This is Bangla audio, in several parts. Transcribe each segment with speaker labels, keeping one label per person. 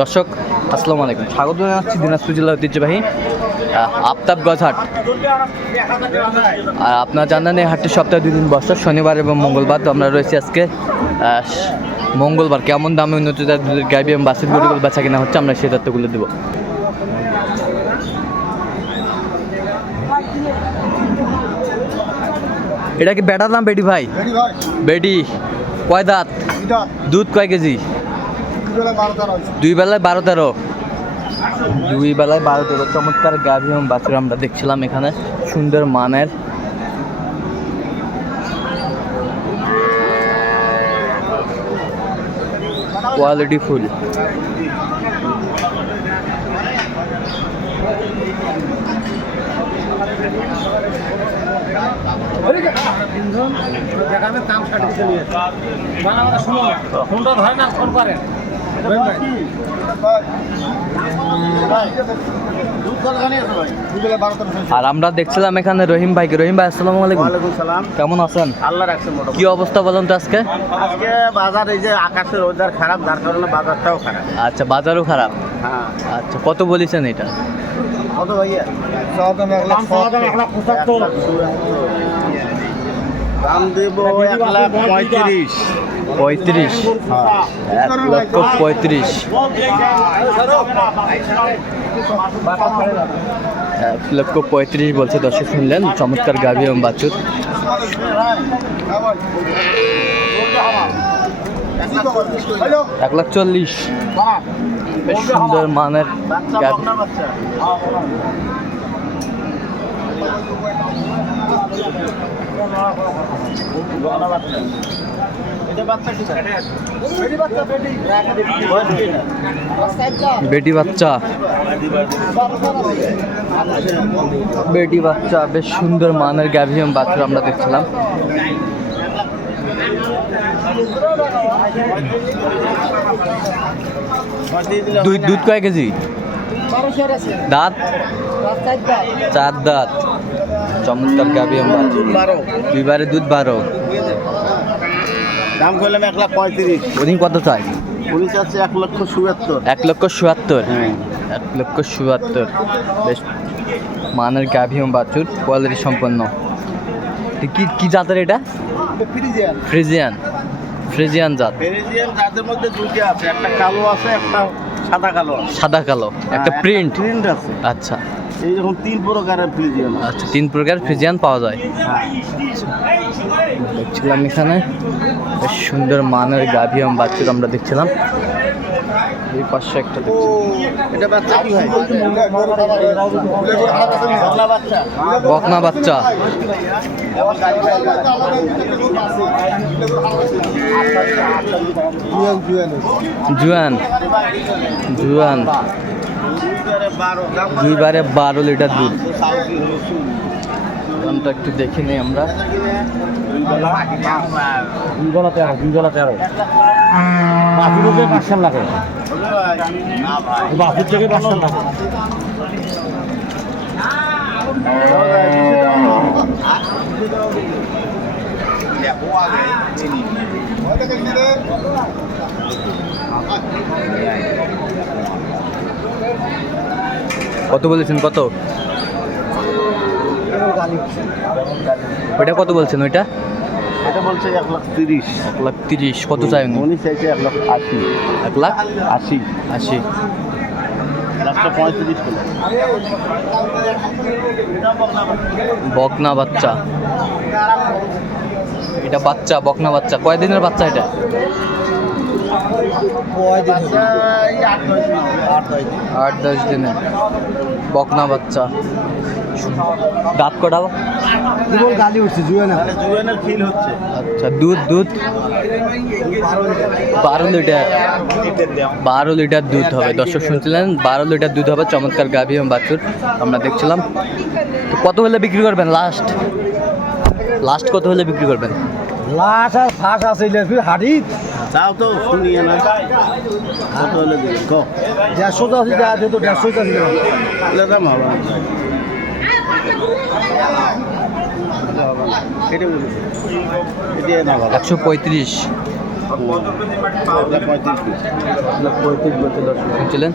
Speaker 1: দর্শক আসসালামু আলাইকুম। স্বাগত জানাচ্ছি দিনাজপুর জেলার ঐতিহ্যবাহী আফতাবগঞ্জ হাট আর আপনারা জানেন এই হাটটি সপ্তাহে দুই দিন বসে শনিবার এবং মঙ্গলবার তো আমরা রয়েছি আজকে মঙ্গলবার। কেমন দামে উন্নত দুধের গাভি এবং বাসের গরুগুলো বেচা কিনা হচ্ছে আমরা সেই তথ্যগুলো দেবো। এটা কি বেটার দাম বেটি ভাই? বেটি কয় দাঁত। দুধ কয় কেজি? দুই বেলায় বারো তেরো। দুই বেলায় বারো তেরো চমৎকার গাভী এবং বাছুর আমরা দেখছিলাম এখানে সুন্দর মানের। কোয়ালিটি ফুল।
Speaker 2: দেখাবেন দাম ষাট দিতে নিয়ে। বাংলা কথা শুনো ফোনটা ধরে না ফোন করেন।
Speaker 1: আর আমরা দেখছিলাম এখানে রহিম ভাইকে। রহিম ভাই আসসালামু আলাইকুম।
Speaker 3: সালাম।
Speaker 1: কেমন আছেন?
Speaker 3: আল্লাহ
Speaker 1: কি অবস্থা বলেন তো আজকে?
Speaker 3: আজকে বাজার এই যে আকাশের ওয়েদার খারাপ যার কারণে বাজারটাও খারাপ।
Speaker 1: আচ্ছা বাজারও খারাপ?
Speaker 3: হ্যাঁ।
Speaker 1: আচ্ছা কত বলেছেন এটা?
Speaker 3: কত ভাইয়া?
Speaker 2: দাম এক
Speaker 3: দাম দেব এক লাখ পঁয়ত্রিশ।
Speaker 1: পঁয়ত্রিশ। এক লক্ষ পঁয়ত্রিশ। এক লক্ষ পঁয়ত্রিশ বলছে দর্শক শুনলেন, চমৎকার গাভী এবং বাছুর। এক লাখ চল্লিশ। বেশ সুন্দর মানের গাভী।
Speaker 3: বাচ্চা বাচ্চা বাচ্চা
Speaker 1: বেটি। বাচ্চা। বেটি বাচ্চা বেশ সুন্দর মানের গ্যাভিয়াম বাছুর আমরা দেখছিলাম। দুই দুধ কয় কেজি? দাঁত? চার দাঁত। চমৎকার গাভী এবং দুইবারে দুধ বারো।
Speaker 3: দাম করলাম এক লাখ পঁয়ত্রিশ।
Speaker 1: উনি কত চাই
Speaker 3: উনি চাচ্ছে এক লক্ষ চুয়াত্তর।
Speaker 1: এক লক্ষ চুয়াত্তর?
Speaker 3: হ্যাঁ।
Speaker 1: এক লক্ষ চুয়াত্তর। বেশ মানের গাভী এবং বাছুর কোয়ালিটি সম্পন্ন। কি কি জাতের এটা?
Speaker 2: ফ্রিজিয়ান।
Speaker 1: ফ্রিজিয়ান। ফ্রিজিয়ান জাত।
Speaker 3: পেরিজিয়ান যাদের মধ্যে দুইটা আছে একটা কালো আছে একটা সাদা কালো
Speaker 1: সাদা কালো একটা প্রিন্ট
Speaker 3: প্রিন্ট আছে।
Speaker 1: আচ্ছা।
Speaker 3: এই যখন তিন প্রকারের ফ্রিজিয়ান
Speaker 1: আচ্ছা তিন প্রকার ফ্রিজিয়ান পাওয়া যায়। দেখছিলাম এখানে বেশ সুন্দর মানের গাভী এবং বাছুর আমরা দেখছিলাম। এই পাশে একটা দেখছি।
Speaker 3: এটা বাচ্চা কি ভাই? বাচ্চা
Speaker 1: বকনা বাচ্চা।
Speaker 2: জুয়ান। জুয়ান।
Speaker 1: জুয়ান।
Speaker 3: দুইবারে বারো দাম কত?
Speaker 1: দুইবারে বারো লিটার দুধ দামটা একটু দেখে নিই আমরা
Speaker 3: না ভাই
Speaker 2: ওইটা কেটে দে।
Speaker 1: কত বলেছেন কত? ওইটা কত বলছেন ওইটা?
Speaker 3: এটা বলছে এক লাখ তিরিশ।
Speaker 1: এক লাখ তিরিশ কত চাই উনি?
Speaker 3: চাইছে এক লাখ আশি।
Speaker 1: এক লাখ
Speaker 3: আশি।
Speaker 1: আশি। বকনা বাচ্চা। এটা বাচ্চা বকনা বাচ্চা। কয় দিনের বাচ্চা এটা? আট দশ দিনে। বকনা বাচ্চা। দাঁত কটা
Speaker 2: কেবল গালি উঠছে জুয়ান
Speaker 3: মানে ফিল হচ্ছে।
Speaker 1: আচ্ছা দুধ দুধ? বারো লিটার। বারো লিটার দুধ হবে। দর্শক শুনছিলেন বারো লিটার দুধ হবে চমৎকার গাভী এবং বাছুর। আমরা দেখছিলাম। তো কত হলে বিক্রি করবেন? লাস্ট লাস্ট কত হলে বিক্রি করবেন?
Speaker 2: লাশ আর ফাঁস আছে হাড়ি
Speaker 3: তাও তো শুনিয়ে না কত হলে দিবেন কো?
Speaker 2: দেড়শো তো আছে যা তো দেড়শো তো আছে।
Speaker 3: এগুলো দাম হবে না এটা বলি। এটা না ভালো
Speaker 1: একশো পঁয়ত্রিশ। পঁয়ত্রিশ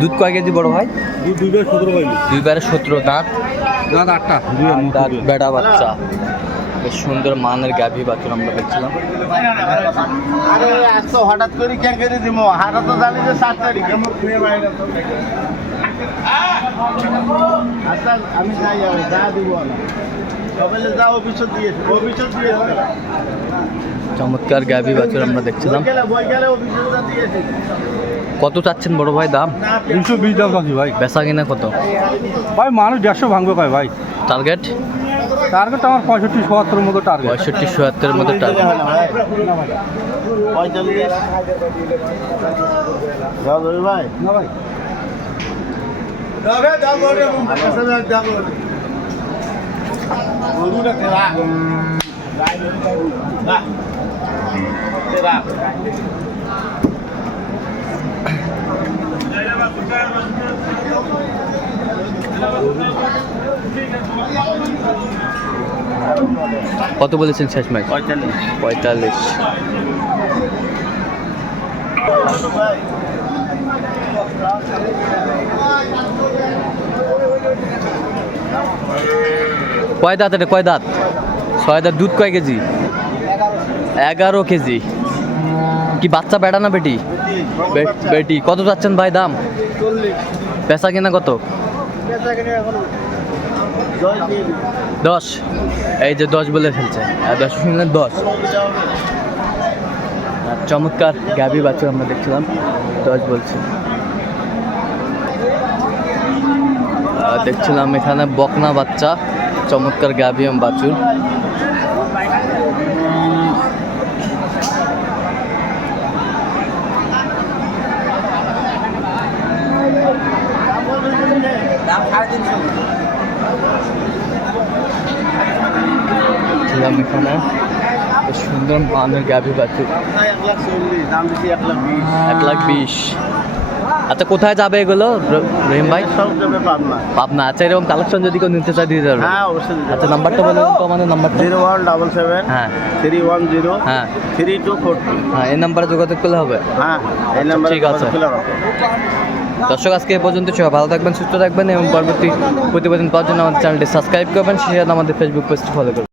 Speaker 1: দুধ কয় কেজি বড় ভাই?
Speaker 3: দুইবার সতেরো
Speaker 1: বারে সতেরো দাঁত?
Speaker 3: দাঁত আটটা।
Speaker 1: দাঁত বেটা বাচ্চা। বেশ সুন্দর মানের গাভী বাছুর আমরা দেখছিলাম।
Speaker 3: আরে হঠাৎ করে কেন করে দিব হারা তো জানি যে সাত তারিখ আমি যাই যা দিব না সকালে যা অফিসত দিয়েছে দিয়েছে
Speaker 1: চমৎকার গাভী বাছুর আমরা দেখছিলাম। কত চাচ্ছেন বড় ভাই দাম?
Speaker 4: তিনশো বিশ দাম চাচ্ছি ভাই।
Speaker 1: বেচা কিনা কত?
Speaker 4: ভাই মানুষ দেড়শো ভাঙবে কয় ভাই?
Speaker 1: টার্গেট
Speaker 4: টার্গেট আমার পঁয়ষট্টি সত্তর মতো টার্গেট
Speaker 1: পঁয়ষট্টি চুয়াত্তরের মতো টার্গেট
Speaker 3: ভাই।
Speaker 4: ভাই।
Speaker 3: গরুটা
Speaker 1: কত বলেছেন শেষ ম্যাচ?
Speaker 3: পঁয়তাল্লিশ।
Speaker 1: পঁয়তাল্লিশ কয় দাঁত এটা? কয় দাঁত? ছয় দাঁত দুধ কয় কেজি? এগারো কেজি। কি বাচ্চা বেটা না বেটি? বেটি কত যাচ্ছেন ভাই দাম? পেশা কিনা কত? দশ এই যে দশ বলে ফেলছে। দশ শুনলেন দশ। চমৎকার গাবি বাছুর আমরা দেখছিলাম। দশ বলছে। দেখছিলাম এখানে বকনা বাচ্চা। চমৎকার গাবি বাছুর। দেখছিলাম এখানে। সুন্দর মানের গাভি বাছুর
Speaker 3: এক লাখ বিশ।
Speaker 1: আচ্ছা কোথায় যাবে এগুলো? রহিম ভাই?
Speaker 3: পাবনা।
Speaker 1: আচ্ছা এরকম কালেকশন যদি কেউ নিতে চায় দিয়ে যাবে।
Speaker 3: হ্যাঁ অবশ্যই
Speaker 1: আচ্ছা নাম্বারটা বলে দিন তো আমাদের নাম্বারটা।
Speaker 3: জিরো ওয়ান ডাবল সেভেন
Speaker 1: হ্যাঁ।
Speaker 3: থ্রি ওয়ান জিরো
Speaker 1: হ্যাঁ।
Speaker 3: থ্রি টু ফোর
Speaker 1: হ্যাঁ এই নাম্বারে যোগাযোগ করলে হবে।
Speaker 3: হ্যাঁ এই নাম্বারে
Speaker 1: ঠিক আছে। দর্শক, আজকে এ পর্যন্ত সবাই ভালো থাকবেন, সুস্থ থাকবেন এবং পরবর্তী প্রতিবেদন পাওয়ার জন্য আমাদের চ্যানেলটি সাবস্ক্রাইব করবেন, সেই সাথে আমাদের ফেসবুক পেজটি ফলো করবেন।